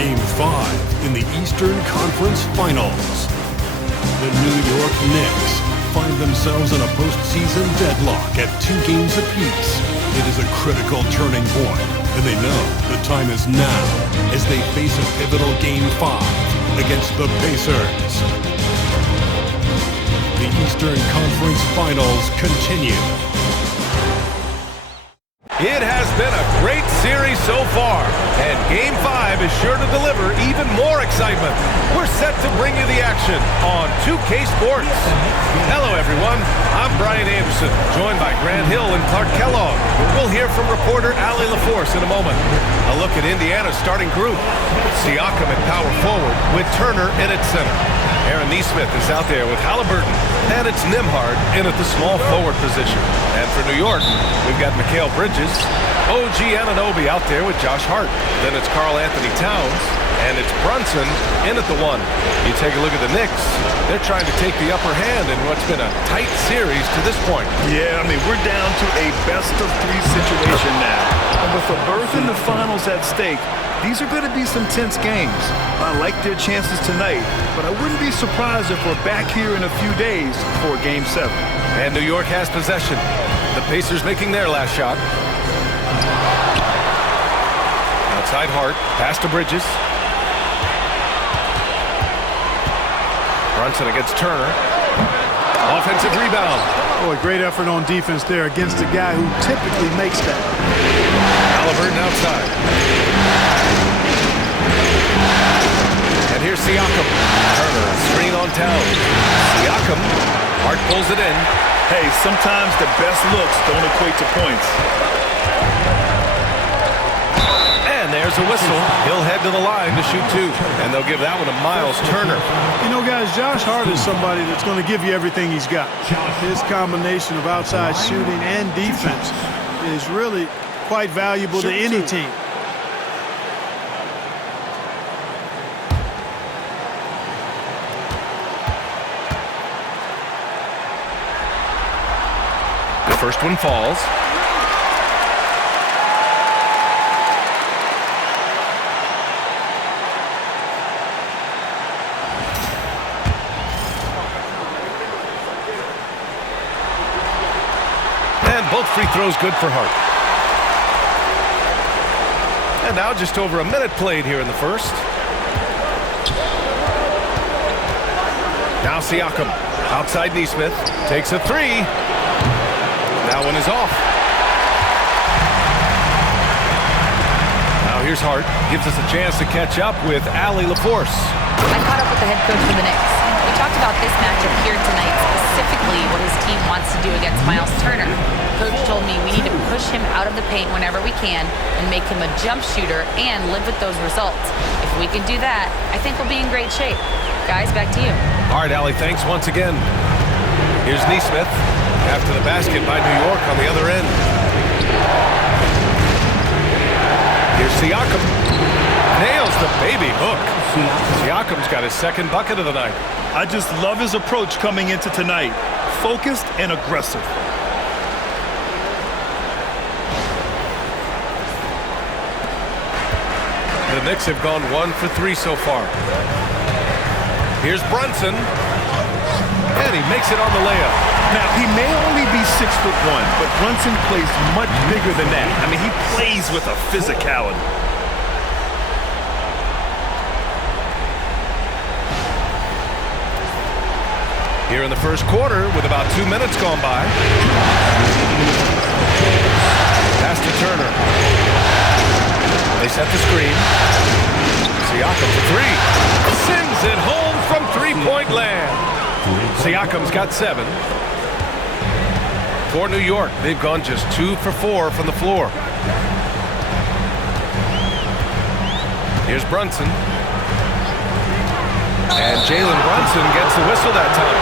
Game 5 in the Eastern Conference Finals. The New York Knicks find themselves in a postseason deadlock at 2 games apiece. It is a critical turning point, and they know the time is now as they face a pivotal Game 5 against the Pacers. The Eastern Conference Finals continue. It has been a great series so far, and Game 5 is sure to deliver even more excitement. We're set to bring you the action on 2K Sports. Hello, everyone. I'm Brian Anderson, joined by Grant Hill and Clark Kellogg. We'll hear from reporter Allie LaForce in a moment. A look at Indiana's starting group. Siakam at power forward with Turner in at center. Aaron Nesmith is out there with Halliburton, and it's Nembhard in at the small forward position. And for New York, we've got Mikal Bridges, OG Anunoby out there with Josh Hart. Then it's Karl Anthony Towns, and it's Brunson in at the 1. You take a look at the Knicks. They're trying to take the upper hand in what's been a tight series to this point. Yeah, I mean, we're down to a best-of-3 situation now. And with a berth in the finals at stake, these are going to be some tense games. I like their chances tonight, but I wouldn't be surprised if we're back here in a few days for Game 7. And New York has possession. The Pacers making their last shot. Outside Hart, pass to Bridges. Brunson against Turner. Offensive rebound. Oh, a great effort on defense there against a guy who typically makes that. Halliburton outside. And here's Siakam. Turner, screen on Towns. Siakam. Hart pulls it in. Hey, sometimes the best looks don't equate to points. And there's a whistle. He'll head to the line to shoot 2. And they'll give that one to Miles Turner. You know, guys, Josh Hart is somebody that's going to give you everything he's got. His combination of outside shooting and defense is really quite valuable to any team. The first one falls. And both free throws good for Hart. And now just over a minute played here in the first. Now Siakam outside Nesmith takes a 3. That one is off. Now here's Hart. Gives us a chance to catch up with Allie LaForce. I caught up with the head coach for the Knicks. We talked about this matchup here tonight, specifically what his team wants to do against Miles Turner. Coach told me we need to push him out of the paint whenever we can and make him a jump shooter and live with those results. If we can do that, I think we'll be in great shape. Guys, back to you. All right, Allie, thanks once again. Here's Nesmith. After the basket by New York on the other end. Here's Siakam. Nails the baby hook. Siakam's got his second bucket of the night. I just love his approach coming into tonight. Focused and aggressive. The Knicks have gone 1 for 3 so far. Here's Brunson. And he makes it on the layup. Now, he may only be 6'1", but Brunson plays much bigger than that. I mean, he plays with a physicality. Here in the first quarter, with about 2 minutes gone by. Pass to Turner. They set the screen. Siakam for 3. Sends it home from three-point land. Siakam's got 7. For New York, they've gone just 2 for 4 from the floor. Here's Brunson. And Jalen Brunson gets the whistle that time.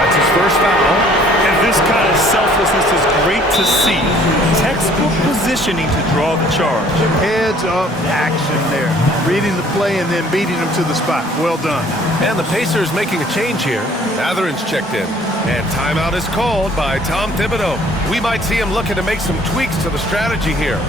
That's his first foul. And this kind of selflessness is great to see. Textbook positioning to draw the charge. Heads-up action there. Reading the play and then beating him to the spot. Well done. And the Pacers making a change here. Mathurin's checked in. And timeout is called by Tom Thibodeau. We might see him looking to make some tweaks to the strategy here.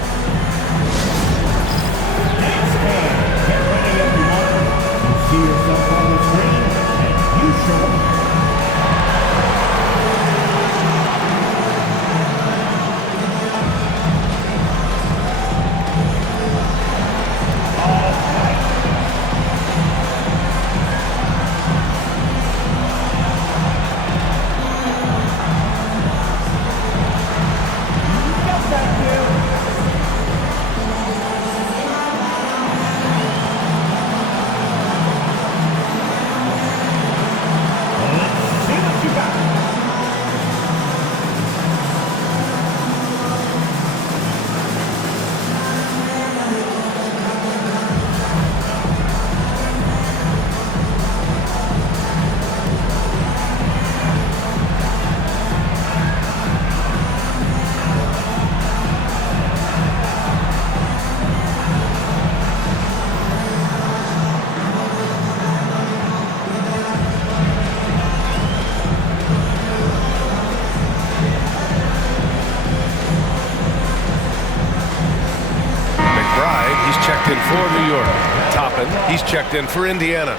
for New York. Toppin, he's checked in for Indiana.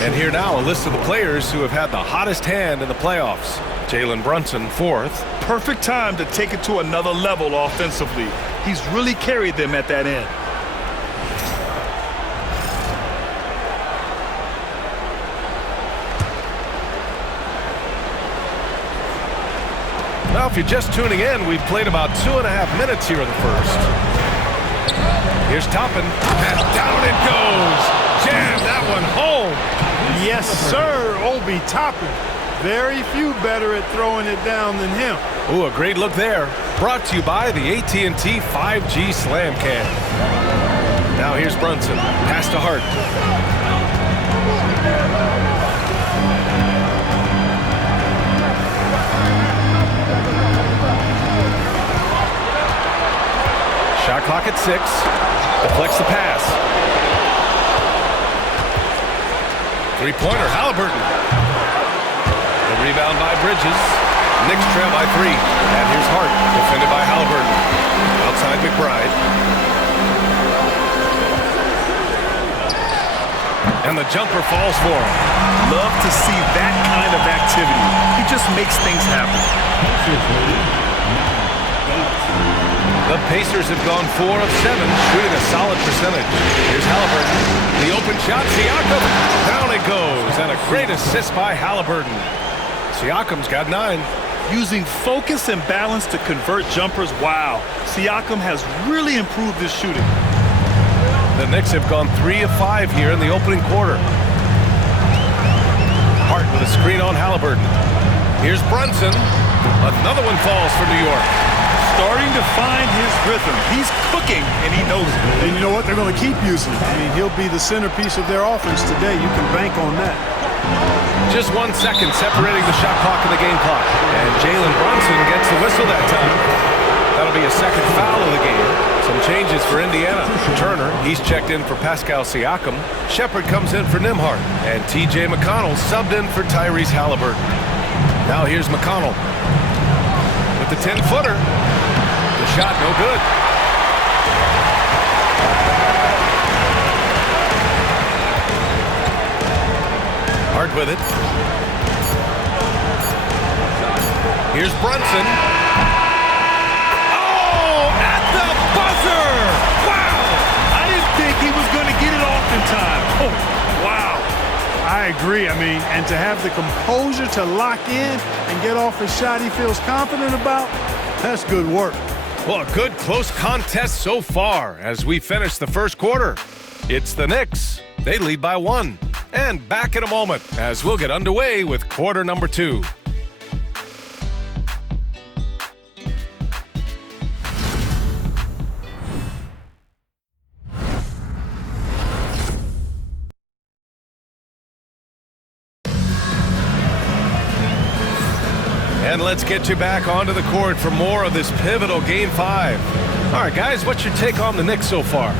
And here now, a list of the players who have had the hottest hand in the playoffs. Jalen Brunson, 4th. Perfect time to take it to another level offensively. He's really carried them at that end. Now, if you're just tuning in, we've played about 2.5 minutes here in the first. Here's Toppin, and down it goes. Jam that one home. Yes, sir, Obi Toppin. Very few better at throwing it down than him. Ooh, a great look there. Brought to you by the AT&T 5G Slam Cam. Now here's Brunson. Pass to Hart. Shot clock at 6. Deflects the pass. Three-pointer, Halliburton. The rebound by Bridges. Knicks trail by 3. And here's Hart, defended by Halliburton. Outside McBride. And the jumper falls for him. Love to see that kind of activity. He just makes things happen. The Pacers have gone 4 of 7, shooting a solid percentage. Here's Halliburton. The open shot, Siakam. Down it goes, and a great assist by Halliburton. Siakam's got 9. Using focus and balance to convert jumpers, wow. Siakam has really improved his shooting. The Knicks have gone 3 of 5 here in the opening quarter. Hart with a screen on Halliburton. Here's Brunson. Another one falls for New York. Starting to find his rhythm. He's cooking, and he knows it. And you know what? They're going to keep using him. I mean, he'll be the centerpiece of their offense today. You can bank on that. Just 1 second separating the shot clock and the game clock. And Jalen Brunson gets the whistle that time. That'll be a second foul of the game. Some changes for Indiana. Turner, he's checked in for Pascal Siakam. Shepard comes in for Nembhard. And T.J. McConnell subbed in for Tyrese Halliburton. Now here's McConnell. With the 10-footer. The shot no good. Hart with it. Here's Brunson. Oh, at the buzzer! Wow! I didn't think he was going to get it off in time. Oh, wow. I agree. I mean, and to have the composure to lock in and get off a shot he feels confident about, that's good work. Well, a good close contest so far as we finish the first quarter. It's the Knicks. They lead by 1. And back in a moment as we'll get underway with quarter number 2. And let's get you back onto the court for more of this pivotal Game 5. All right, guys, what's your take on the Knicks so far?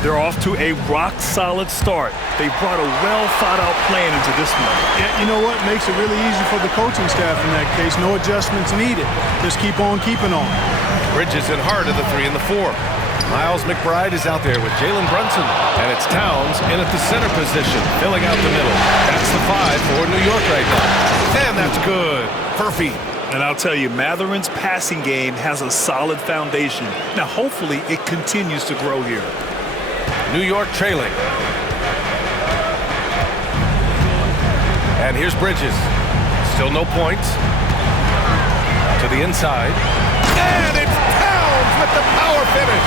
They're off to a rock-solid start. They brought a well-thought-out plan into this one. Yeah, you know what? Makes it really easy for the coaching staff in that case. No adjustments needed. Just keep on keeping on. Bridges and Hart are the 3 and the 4. Miles McBride is out there with Jalen Brunson. And it's Towns in at the center position, filling out the middle. That's the 5 for New York right now. And that's good. Perfect. And I'll tell you, Matherin's passing game has a solid foundation. Now, hopefully, it continues to grow here. New York trailing. And here's Bridges. Still no points. To the inside. And it's Towns with the power finish.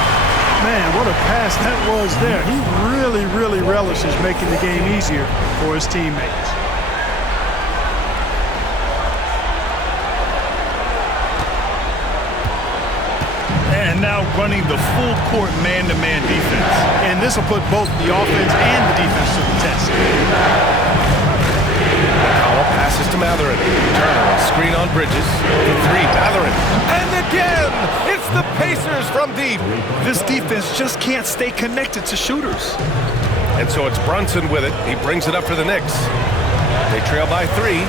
Man, what a pass that was there. He really, really relishes making the game easier for his teammates. And now running the full court man-to-man defense. And this will put both the offense and the defense to the test. McConnell passes to Matherin. Turner, screen on Bridges. The 3, Matherin. And again, it's the Pacers from deep. This defense just can't stay connected to shooters. And so it's Brunson with it. He brings it up for the Knicks. They trail by 3.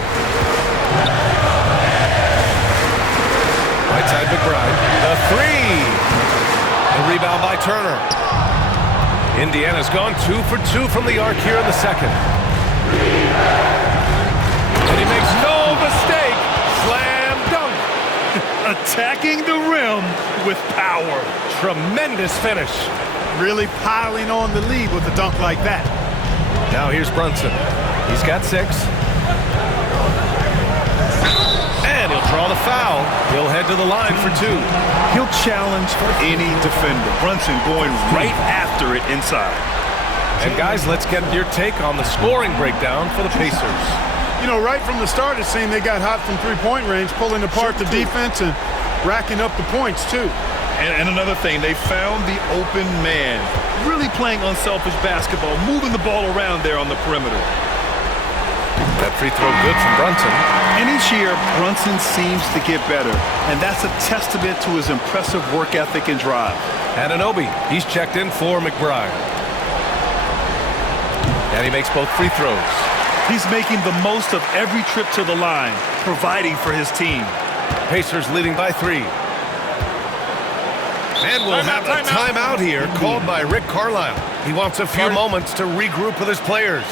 Right side McBride. The 3. The rebound by Turner. Indiana's gone 2 for 2 from the arc here in the second. And he makes no mistake. Slam dunk. Attacking the rim with power. Tremendous finish. Really piling on the lead with a dunk like that. Now here's Brunson. He's got 6. And he'll draw the foul. He'll head to the line for 2. He'll challenge any defender. Brunson going right after it inside. And guys, let's get your take on the scoring breakdown for the Pacers. You know, right from the start, it seemed they got hot from three-point range, pulling apart the defense and racking up the points, too. And another thing, they found the open man. Really playing unselfish basketball, moving the ball around there on the perimeter. That free throw good from Brunson. And each year, Brunson seems to get better. And that's a testament to his impressive work ethic and drive. Anunoby, he's checked in for McBride. And he makes both free throws. He's making the most of every trip to the line, providing for his team. Pacers leading by 3. And we'll have a timeout here called by Rick Carlisle. He wants a few moments to regroup with his players.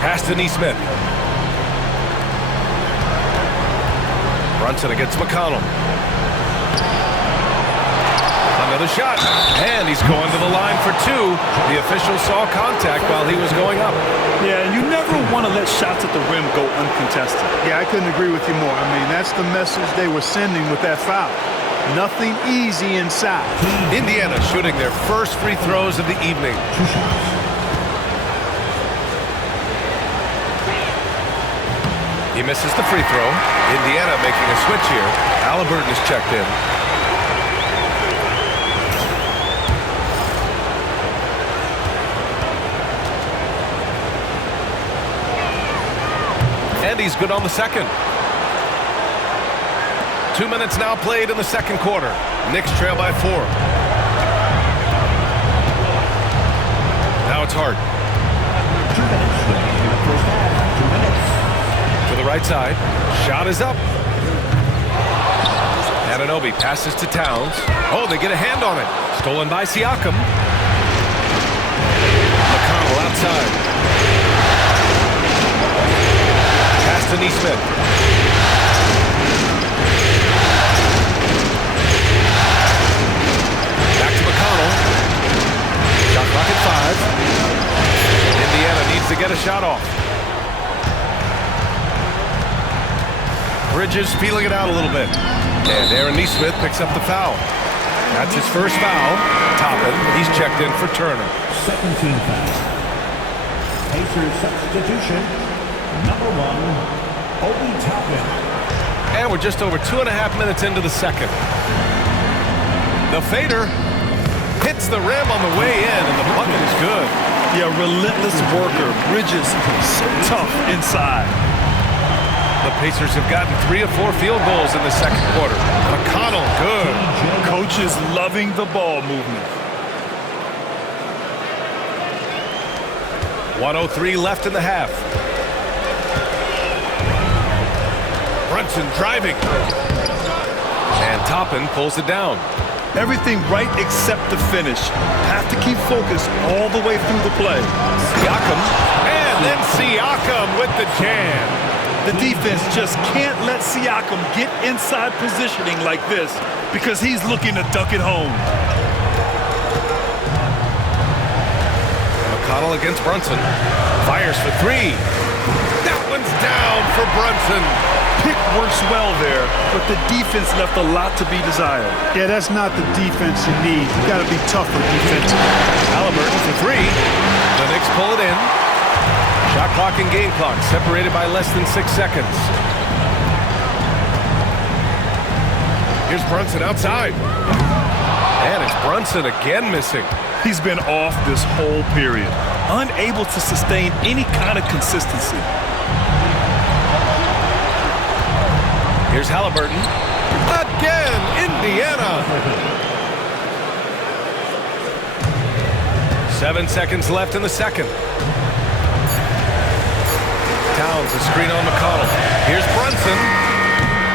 Pass to Neesmith. Brunson against McConnell. Another shot. And he's going to the line for 2. The official saw contact while he was going up. Yeah, and you never want to let shots at the rim go uncontested. Yeah, I couldn't agree with you more. I mean, that's the message they were sending with that foul. Nothing easy inside. Indiana shooting their first free throws of the evening. He misses the free throw. Indiana making a switch here. Halliburton is checked in. And he's good on the second. 2 minutes now played in the second quarter. Knicks trail by 4. Now it's Hart. 2 minutes remaining in the first half. 2 minutes. To the right side. Shot is up. Anunoby passes to Towns. Oh, they get a hand on it. Stolen by Siakam. McConnell outside. Pass to Neesmith. Back to McConnell. Shot clock at 5. Indiana needs to get a shot off. Bridges feeling it out a little bit. And Aaron Neesmith picks up the foul. That's his first foul. Toppin, he's checked in for Turner. Second team foul. Pacers substitution. Number 1, Obi Toppin. And we're just over 2.5 minutes into the second. The fader hits the rim on the way in, and the bucket is good. Yeah, relentless worker. Bridges so tough inside. The Pacers have gotten 3 or 4 field goals in the second quarter. McConnell, good. Coach is loving the ball movement. 1:03 left in the half. Brunson driving. And Toppin pulls it down. Everything right except the finish. Have to keep focused all the way through the play. Siakam, and then Siakam with the jam. The defense just can't let Siakam get inside positioning like this because he's looking to duck it home. McConnell against Brunson. Fires for three. That one's down for Brunson. Pick works well there, but the defense left a lot to be desired. Yeah, that's not the defense you need. You got to be tougher defensively. Halliburton for three. The Knicks pull it in. Shot clock and game clock separated by less than 6 seconds. Here's Brunson outside. And it's Brunson again missing. He's been off this whole period, unable to sustain any kind of consistency. Here's Halliburton. Again, Indiana. 7 seconds left in the second. Towns, a screen on McConnell. Here's Brunson.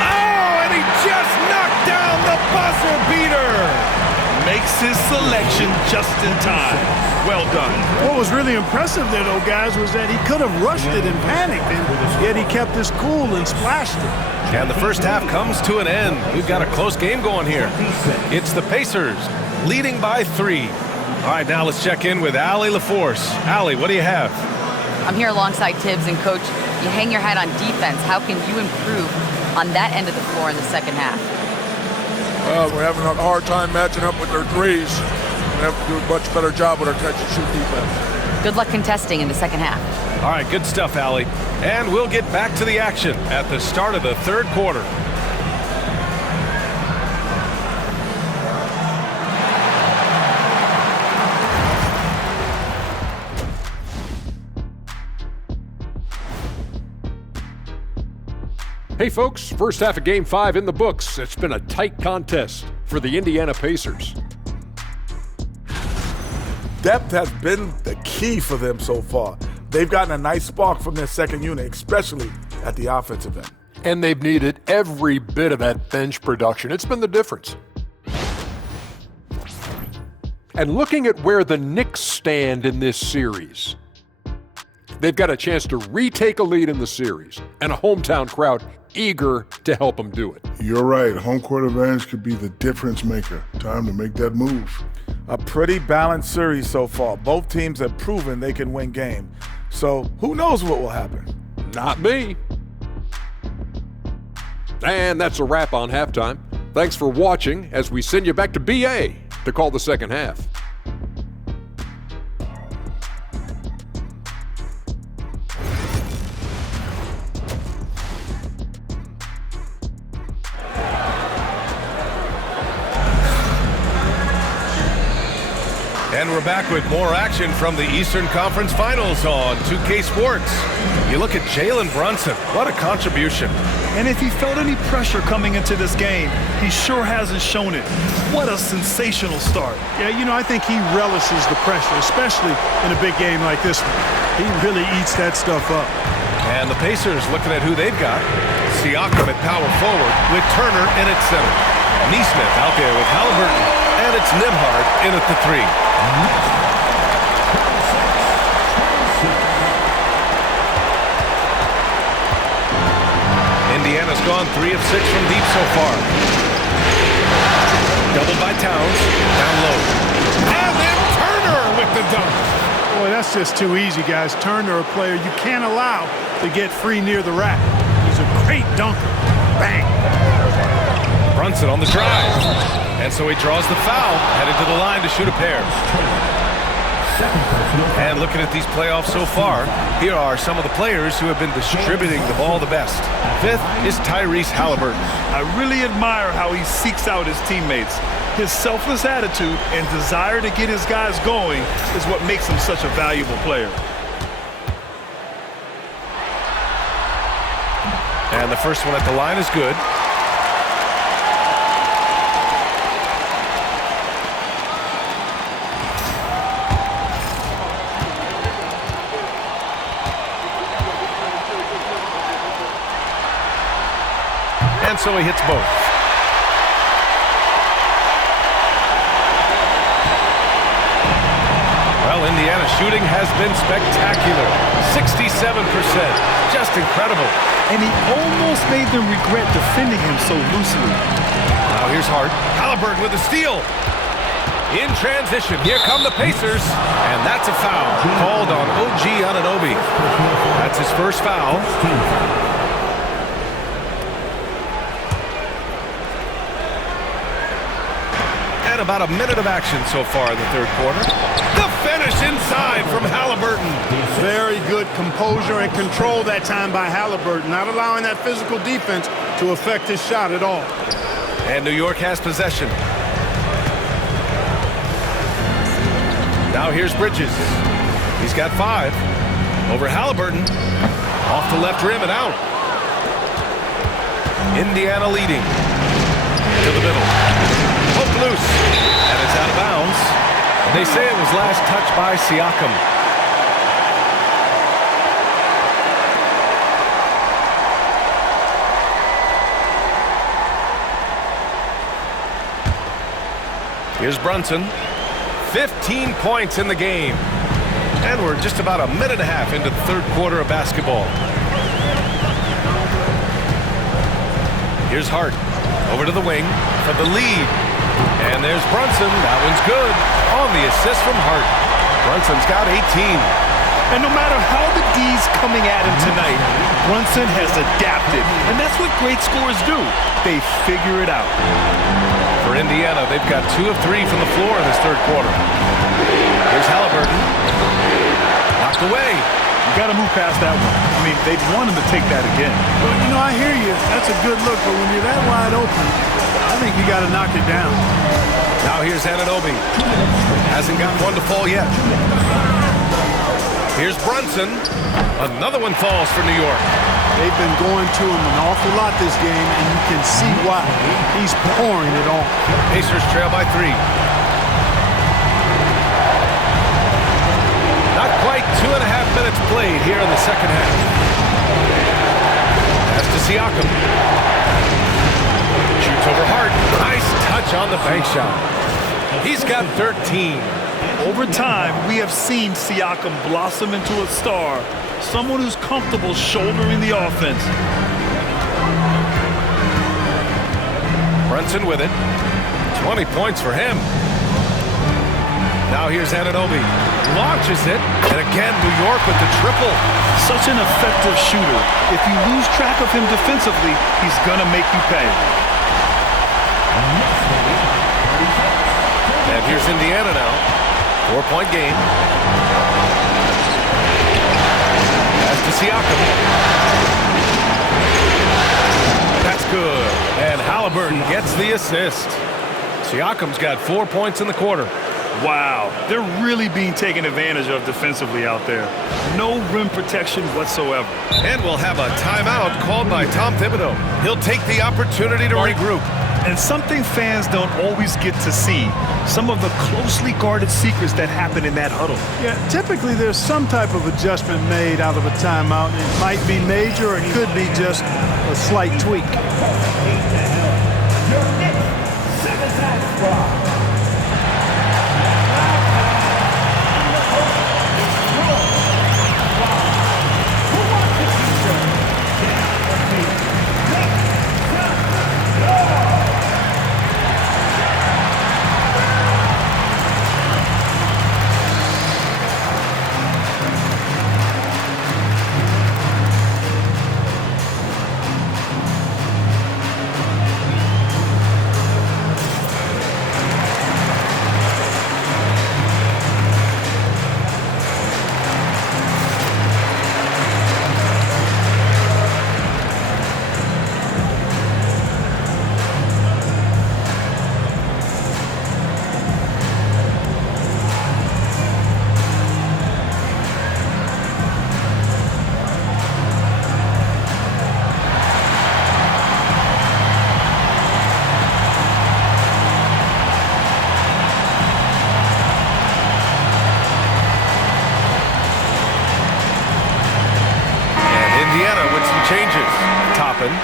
Oh, and he just knocked down the buzzer beater. Makes his selection just in time. Well done. What was really impressive there, though, guys, was that he could have rushed it and panicked, and yet he kept his cool and splashed it. And the first half comes to an end. We've got a close game going here. It's the Pacers leading by 3. All right, now let's check in with Allie LaForce. Allie, what do you have? I'm here alongside Tibbs, and Coach, you hang your hat on defense. How can you improve on that end of the floor in the second half? We're having a hard time matching up with their threes. We have to do a much better job with our catch-and-shoot defense. Good luck contesting in the second half. All right, good stuff, Allie. And we'll get back to the action at the start of the third quarter. Hey folks, first half of Game 5 in the books. It's been a tight contest for the Indiana Pacers. Depth has been the key for them so far. They've gotten a nice spark from their second unit, especially at the offensive end. And they've needed every bit of that bench production. It's been the difference. And looking at where the Knicks stand in this series, they've got a chance to retake a lead in the series and a hometown crowd eager to help them do it. You're right. Home court advantage could be the difference maker. Time to make that move. A pretty balanced series so far. Both teams have proven they can win games. So who knows what will happen? Not me. And that's a wrap on halftime. Thanks for watching as we send you back to BA to call the second half. And we're back with more action from the Eastern Conference Finals on 2K Sports. You look at Jalen Brunson. What a contribution. And if he felt any pressure coming into this game, he sure hasn't shown it. What a sensational start. Yeah, you know, I think he relishes the pressure, especially in a big game like this one. He really eats that stuff up. And the Pacers looking at who they've got. Siakam at power forward with Turner in at center. Neesmith out there with Halliburton. And it's Nembhard in at the 3. Indiana's gone 3 of 6 from deep so far. Doubled by Towns, down low. And then Turner with the dunk. Boy, that's just too easy, guys. Turner, a player you can't allow to get free near the rack. He's a great dunker. Bang! Brunson on the drive. And so he draws the foul, headed to the line to shoot a pair. And looking at these playoffs so far, here are some of the players who have been distributing the ball the best. 5th is Tyrese Halliburton. I really admire how he seeks out his teammates. His selfless attitude and desire to get his guys going is what makes him such a valuable player. And the first one at the line is good. And so he hits both. Well, Indiana's shooting has been spectacular. 67%. Just incredible. And he almost made them regret defending him so loosely. Now here's Hart. Halliburton with a steal. In transition, here come the Pacers. And that's a foul called on OG Anunoby. That's his first foul. And about a minute of action so far in the third quarter. The finish inside from Halliburton. Very good composure and control that time by Halliburton, not allowing that physical defense to affect his shot at all. And New York has possession. Now here's Bridges. He's got 5. Over Halliburton. Off the left rim and out. Indiana leading. To the middle. Hook loose. And it's out of bounds. They say it was last touched by Siakam. Here's Brunson. 15 points in the game. And we're just about a minute and a half into the third quarter of basketball. Here's Hart. Over to the wing for the lead. And there's Brunson. That one's good. On the assist from Hart. Brunson's got 18. And no matter how the D's coming at him tonight, Brunson has adapted. And that's what great scorers do. They figure it out. For Indiana, they've got 2 of 3 from the floor in this third quarter. Here's Halliburton. Knocked away. You got to move past that one. I mean, they'd want him to take that again. Well, you know, I hear you. That's a good look, but when you're that wide open, I think you got to knock it down. Now here's Anunoby. Hasn't got one to fall yet. Here's Brunson. Another one falls for New York. They've been going to him an awful lot this game, and you can see why. He's pouring it on. Pacers trail by 3. Not quite 2.5 minutes played here in the second half. Pass to Siakam. Shoots over Hart. Nice touch on the bank shot. He's got 13. Over time, we have seen Siakam blossom into a star. Someone who's comfortable shouldering the offense. Brunson with it. 20 points for him. Now here's Anunoby. Launches it. And again, New York with the triple. Such an effective shooter. If you lose track of him defensively, he's going to make you pay. And here's Indiana now. 4-point game. Pass to Siakam. That's good. And Halliburton gets the assist. Siakam's got 4 points in the quarter. Wow, they're really being taken advantage of defensively out there. No rim protection whatsoever. And we'll have a timeout called by Tom Thibodeau. He'll take the opportunity to regroup. And something fans don't always get to see, some of the closely guarded secrets that happen in that huddle. Yeah, typically there's some type of adjustment made out of a timeout. It might be major or it could be just a slight tweak.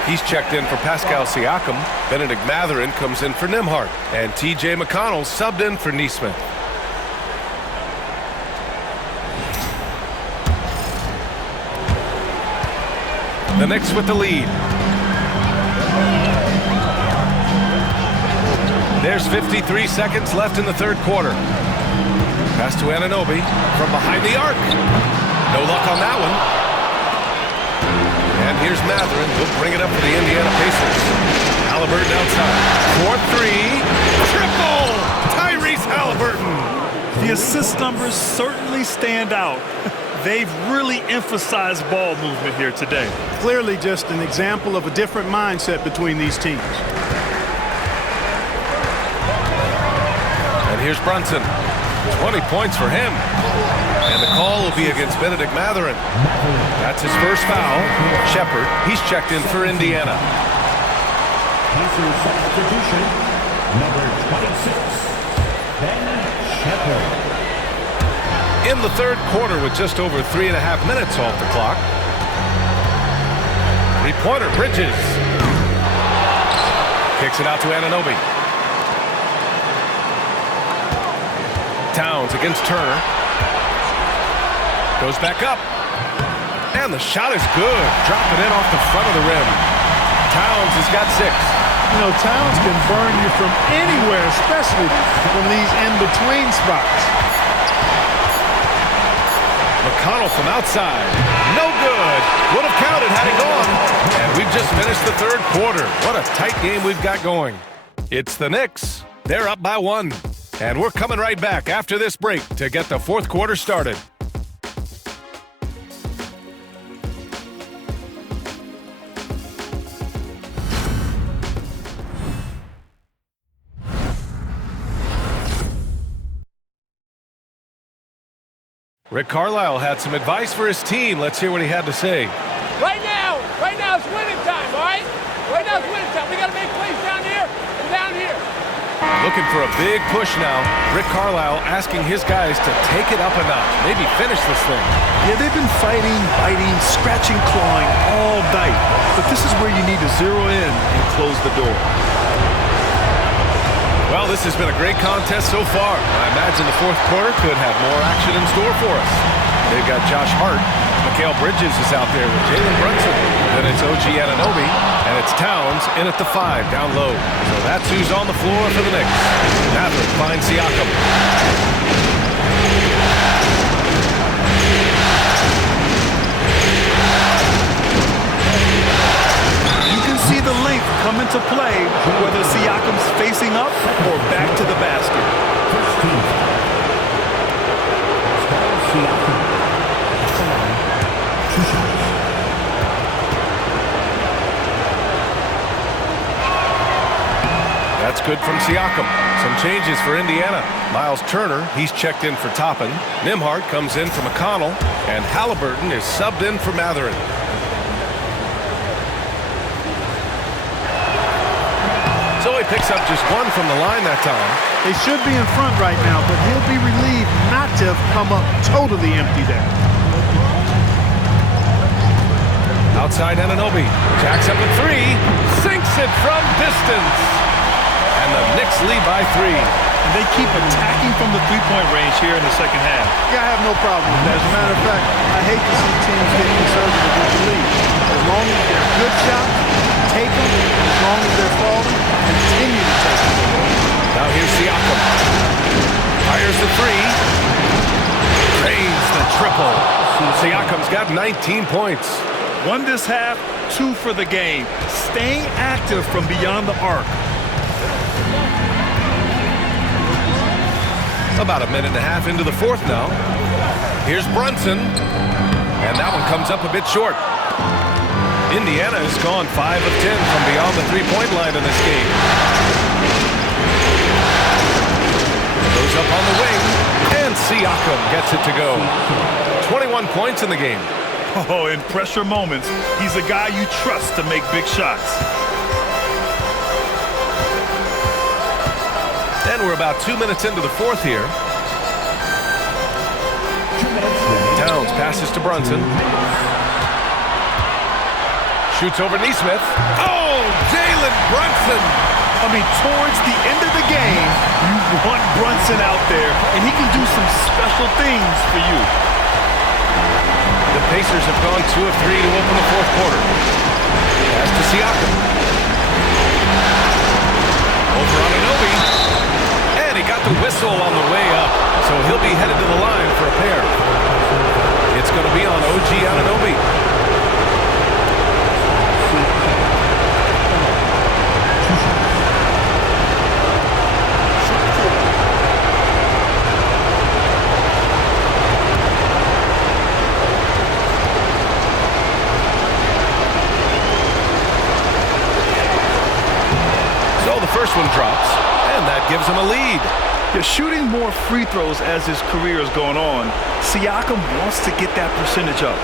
He's checked in for Pascal Siakam. Benedict Mathurin comes in for Nembhard. And T.J. McConnell subbed in for Nesmith. The Knicks with the lead. There's 53 seconds left in the third quarter. Pass to Anunoby from behind the arc. No luck on that one. And here's Mathurin. He'll bring it up for the Indiana Pacers. Halliburton outside. 4-3. Triple! Tyrese Halliburton. The assist numbers certainly stand out. They've really emphasized ball movement here today. Clearly just an example of a different mindset between these teams. And here's Brunson. 20 points for him. And the call will be against Benedict Mathurin. That's his first foul. Shepard, he's checked in for Indiana. Pacers substitution, number 26, Ben Shepard. In the third quarter with just over 3.5 minutes off the clock. Three-pointer, Bridges. Kicks it out to Anunoby. Towns against Turner. Goes back up. And the shot is good. Drop it in off the front of the rim. Towns has got 6. You know, Towns can burn you from anywhere, especially from these in-between spots. McConnell from outside. No good. Would have counted had it gone. And we've just finished the third quarter. What a tight game we've got going. It's the Knicks. They're up by 1. And we're coming right back after this break to get the fourth quarter started. Rick Carlisle had some advice for his team. Let's hear what he had to say. Right now it's winning time, all right? Right now it's winning time. We got to make plays down here and down here. Looking for a big push now. Rick Carlisle asking his guys to take it up a notch. Maybe finish this thing. Yeah, they've been fighting, biting, scratching, clawing all night. But this is where you need to zero in and close the door. Well, this has been a great contest so far. I imagine the fourth quarter could have more action in store for us. They've got Josh Hart. Mikal Bridges is out there with Jalen Brunson. Then it's OG Anunoby. And it's Towns in at the 5 down low. So that's who's on the floor for the Knicks. Mathurin finds Siakam. See the length come into play, whether Siakam's facing up or back to the basket. That's good from Siakam. Some changes for Indiana. Miles Turner, he's checked in for Toppin. Nembhard comes in for McConnell. And Halliburton is subbed in for Mathurin. So he picks up just 1 from the line that time. They should be in front right now, but he'll be relieved not to have come up totally empty there. Outside Anunoby. Jacks up at 3. Sinks it from distance. And the Knicks lead by 3. And they keep attacking from the three-point range here in the second half. Yeah, I have no problem with that. As a matter of fact, I hate to see teams get conservative with the lead. As long as they're good shots, take them. As long as they're falling, continue to take them. Now here's Siakam. Fires the 3. Drains the triple. Siakam's got 19 points. 1 this half, 2 for the game. Staying active from beyond the arc. About 1.5 minutes into the fourth now. Here's Brunson. And that one comes up a bit short. Indiana has gone 5 of 10 from beyond the three-point line in this game. Goes up on the wing. And Siakam gets it to go. 21 points in the game. Oh, in pressure moments, he's a guy you trust to make big shots. And we're about 2 minutes into the fourth here. Towns passes to Brunson. Shoots over Nesmith. Oh, Jalen Brunson! I mean, towards the end of the game, you want Brunson out there, and he can do some special things for you. The the Pacers have gone 2 of 3 to open the fourth quarter. Pass to Siakam. Over Anunoby. And he got the whistle on the way up. So he'll be headed to the line for a pair. It's going to be on OG Anunoby. First one drops, and that gives him a lead. You're shooting more free throws as his career is going on. Siakam wants to get that percentage up.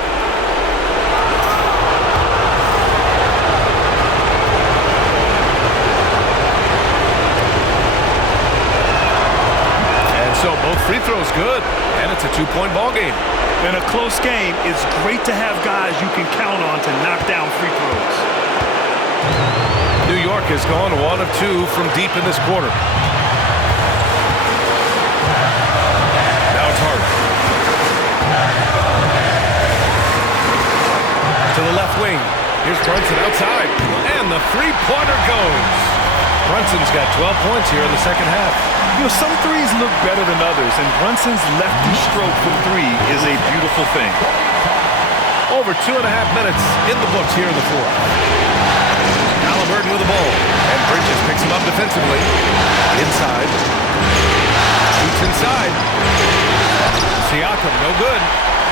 And so both free throws good, and it's a 2-point ball game. In a close game, it's great to have guys you can count on to knock down free throws. New York has gone 1 of 2 from deep in this quarter. Now it's Harden. To the left wing. Here's Brunson outside. And the three-pointer goes. Brunson's got 12 points here in the second half. You know, some threes look better than others, and Brunson's lefty stroke from 3 is a beautiful thing. Over 2.5 minutes in the books here in the fourth. Halliburton with the ball, and Bridges picks him up defensively. Inside. Shoots inside. Siakam, no good.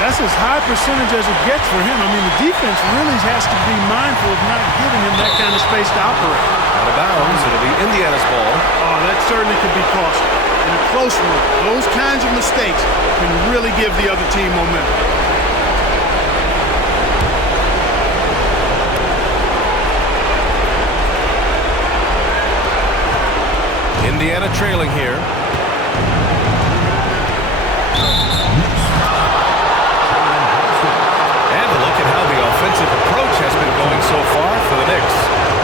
That's as high percentage as it gets for him. I mean, the defense really has to be mindful of not giving him that kind of space to operate. Out of bounds, it'll be Indiana's ball. Oh, that certainly could be costly. In a close one, those kinds of mistakes can really give the other team momentum. Indiana trailing here. And a look at how the offensive approach has been going so far for the Knicks.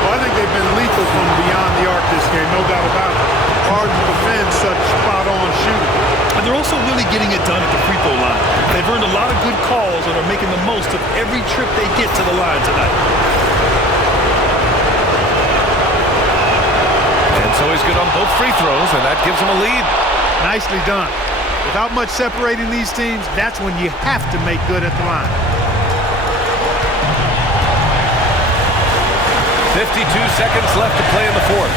Well, I think they've been lethal from beyond the arc this game, no doubt about it. Hard to defend such spot-on shooting. And they're also really getting it done at the free throw line. They've earned a lot of good calls and are making the most of every trip they get to the line tonight. So he's good on both free throws, and that gives him a lead. Nicely done. Without much separating these teams, that's when you have to make good at the line. 52 seconds left to play in the fourth.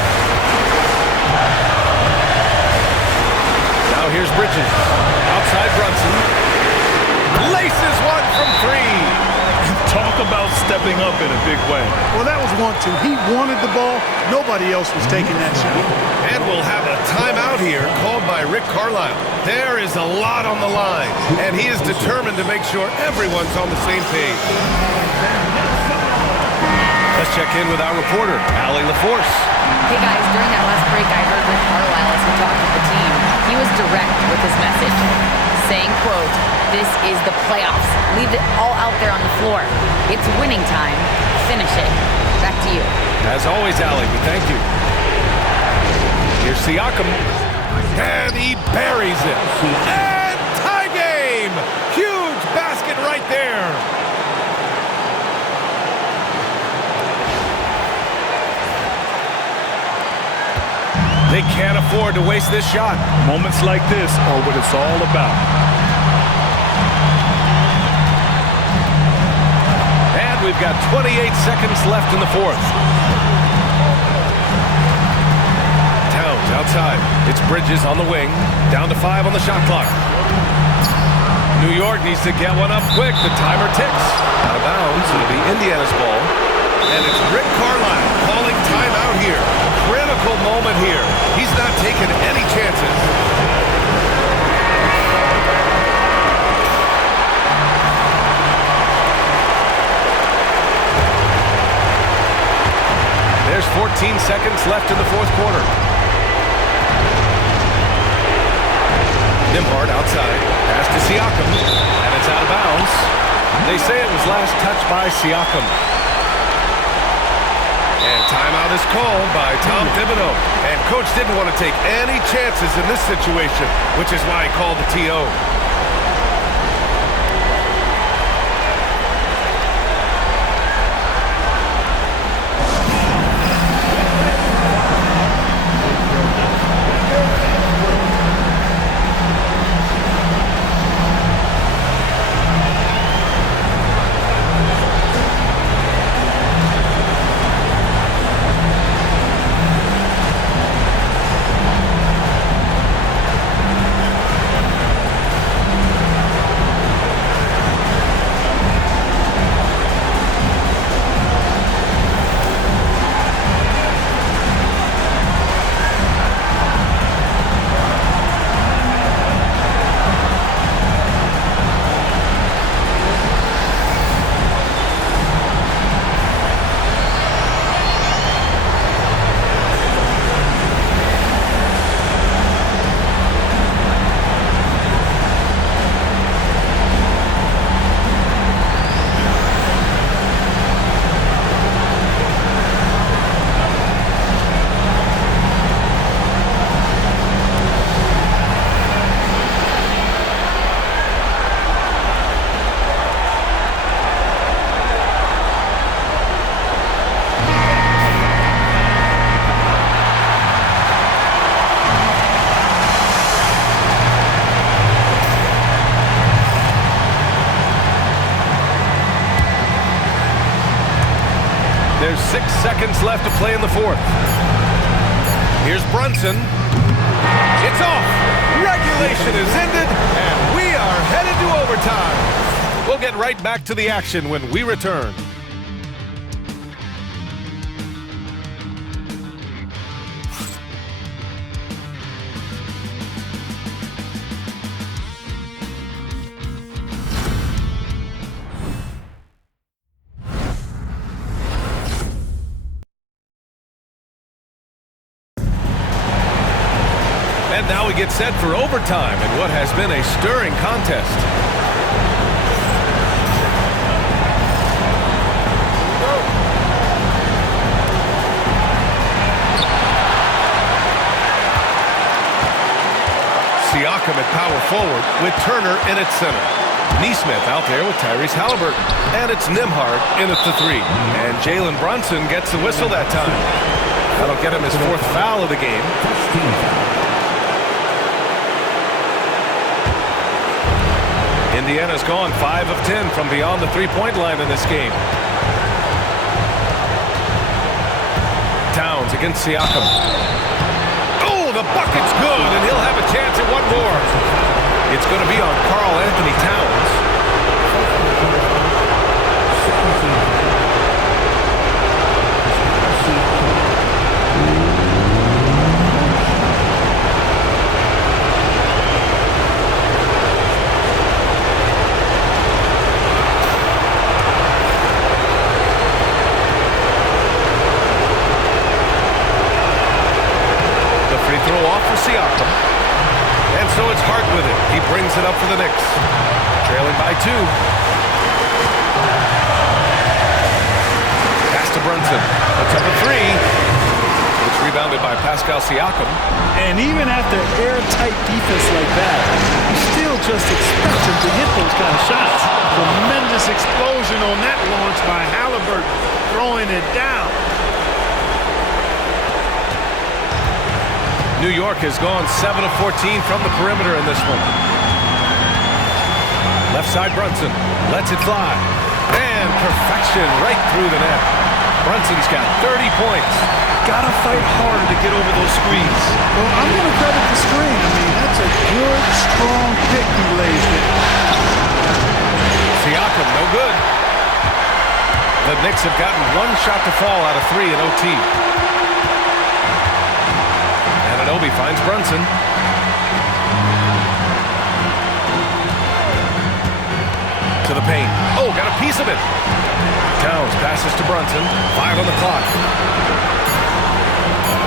Now here's Bridges. Outside Brunson. Laces one from 3. Talk about stepping up in a big way. Well, that was 1-2. He wanted the ball. Nobody else was taking that shot. And we'll have a timeout here called by Rick Carlisle. There is a lot on the line, and he is determined to make sure everyone's on the same page. Let's check in with our reporter, Allie LaForce. Hey guys, during that last break, I heard Rick Carlisle as he talked with the team. He was direct with his message, saying, quote, "This is the playoffs. Leave it all out there on the floor. It's winning time. Finish it." Back to you. As always, Allie, we thank you. Here's Siakam, and he buries it. And tie game! Huge basket right there. They can't afford to waste this shot. Moments like this are what it's all about. And we've got 28 seconds left in the fourth. Towns outside. It's Bridges on the wing. Down to 5 on the shot clock. New York needs to get one up quick. The timer ticks. Out of bounds. It'll be Indiana's ball. And it's Rick Carlisle calling timeout here. Critical moment here. He's not taking any chances. There's 14 seconds left in the fourth quarter. Nembhard outside. Pass to Siakam. And it's out of bounds. They say it was last touched by Siakam. And timeout is called by Tom Thibodeau. And coach didn't want to take any chances in this situation, which is why he called the TO. 6 seconds left to play in the fourth. Here's Brunson. It's off. Regulation is ended, and we are headed to overtime. We'll get right back to the action when we return. And now we get set for overtime in what has been a stirring contest. Siakam at power forward with Turner in at center. Neesmith out there with Tyrese Halliburton. And it's Nembhard in at the 3. And Jalen Brunson gets the whistle that time. That'll get him his 4th foul of the game. Indiana's gone 5 of 10 from beyond the three-point line in this game. Towns against Siakam. Oh, the bucket's good, and he'll have a chance at one more. It's going to be on Karl Anthony Towns. Throw off for Siakam. And so it's Hart with it. He brings it up for the Knicks. Trailing by 2. Pass to Brunson. Puts up a 3. It's rebounded by Pascal Siakam. And even after airtight defense like that, you still just expect him to hit those kind of shots. Tremendous explosion on that launch by Halliburton, throwing it down. New York has gone 7 of 14 from the perimeter in this one. Left side Brunson lets it fly. And perfection right through the net. Brunson's got 30 points. Gotta fight harder to get over those screens. Well, I'm going to credit the screen. I mean, that's a good, strong pick he lays there. Siakam, no good. The Knicks have gotten 1 shot to fall out of 3 in OT. Anunoby finds Brunson. To the paint. Oh, got a piece of it. Towns passes to Brunson. 5 on the clock.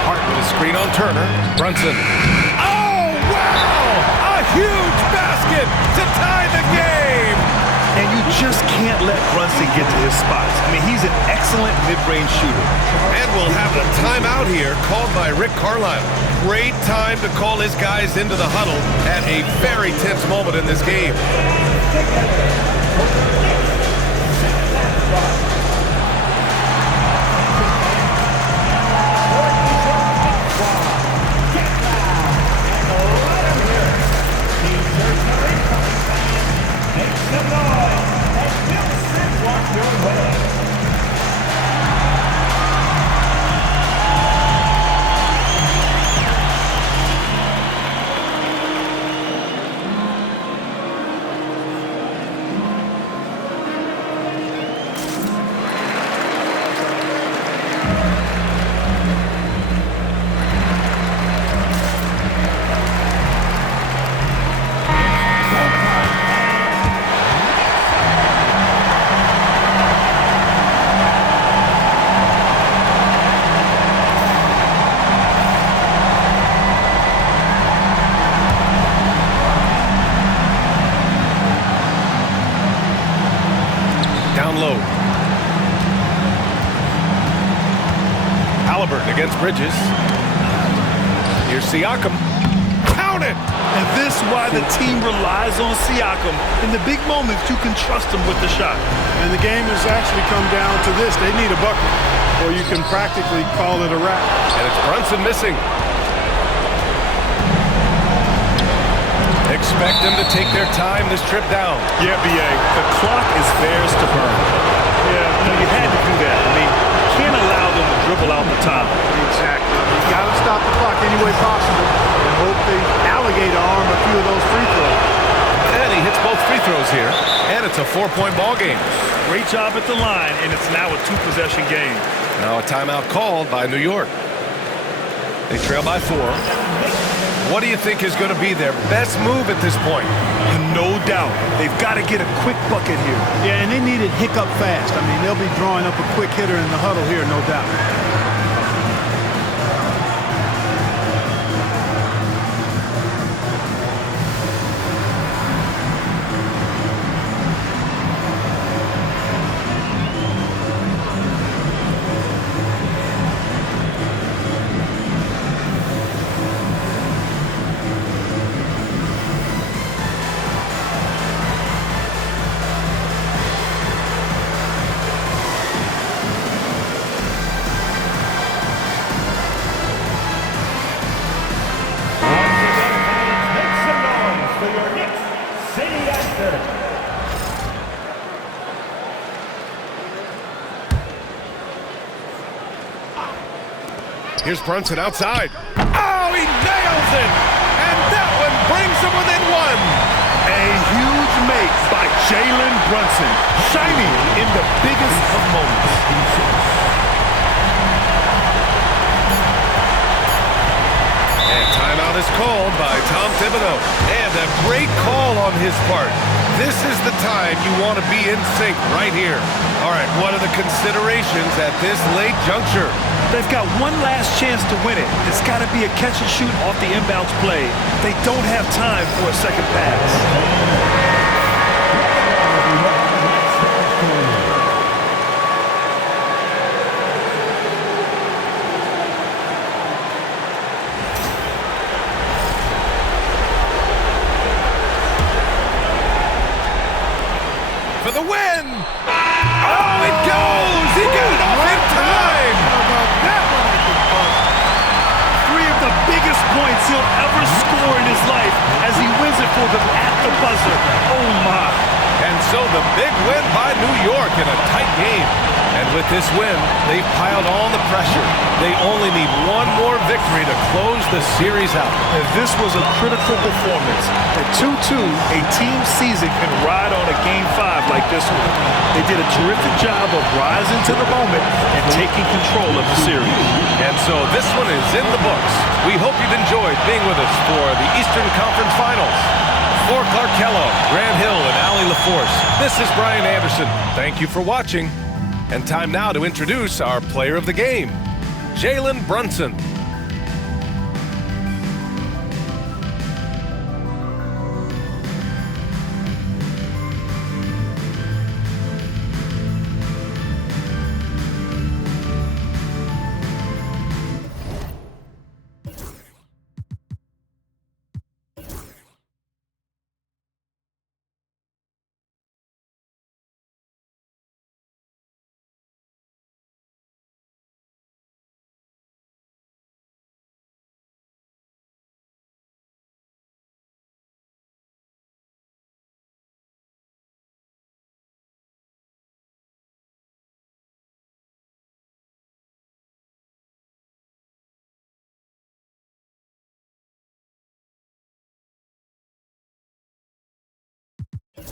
Hart with a screen on Turner. Brunson. Oh, wow! A huge basket to tie the game! And you just can't let Brunson get to his spots. I mean, he's an excellent mid-range shooter. And we'll have a timeout here called by Rick Carlisle. Great time to call his guys into the huddle at a very tense moment in this game. Against Bridges. Here's Siakam. Count it! And this is why the team relies on Siakam. In the big moments, you can trust him with the shot. And the game has actually come down to this. They need a bucket, or you can practically call it a wrap. And it's Brunson missing. Expect them to take their time this trip down. Yeah, B.A. The clock is theirs to burn. Yeah, you had to do that. I mean, you can't allow dribble out the top. Exactly. You got to stop the clock any way possible and hope the alligator arm a few of those free throws. And he hits both free throws here, and it's a 4-point ball game. Great job at the line, and it's now a 2-possession game. Now a timeout called by New York. They trail by 4. What do you think is going to be their best move at this point? No doubt. They've got to get a quick bucket here. Yeah, and they need it hiccup fast. I mean, they'll be drawing up a quick hitter in the huddle here, no doubt. Here's Brunson outside. Oh, he nails it! And that one brings him within 1. A huge make by Jalen Brunson, shining in the biggest of moments. And timeout is called by Tom Thibodeau. And a great call on his part. This is the time you want to be in sync right here. All right, what are the considerations at this late juncture? They've got one last chance to win it. It's got to be a catch and shoot off the inbounds play. They don't have time for a second pass. For the win! Oh, it goes! He got it off in time! Three of the biggest points he'll ever score in his life as he wins it for them at the buzzer. Oh, my. And so the big win by New York in a tight game. And with this win, they've piled on the pressure. They only need one more victory to close the series out. And this was a critical performance. At 2-2, a team season can ride on a Game 5 like this one. They did a terrific job of rising to the moment and taking control of the series. And so this one is in the books. We hope you've enjoyed being with us for the Eastern Conference Finals. For Clark Kellogg, Grant Hill, and Allie LaForce, this is Brian Anderson. Thank you for watching. And time now to introduce our player of the game, Jalen Brunson. You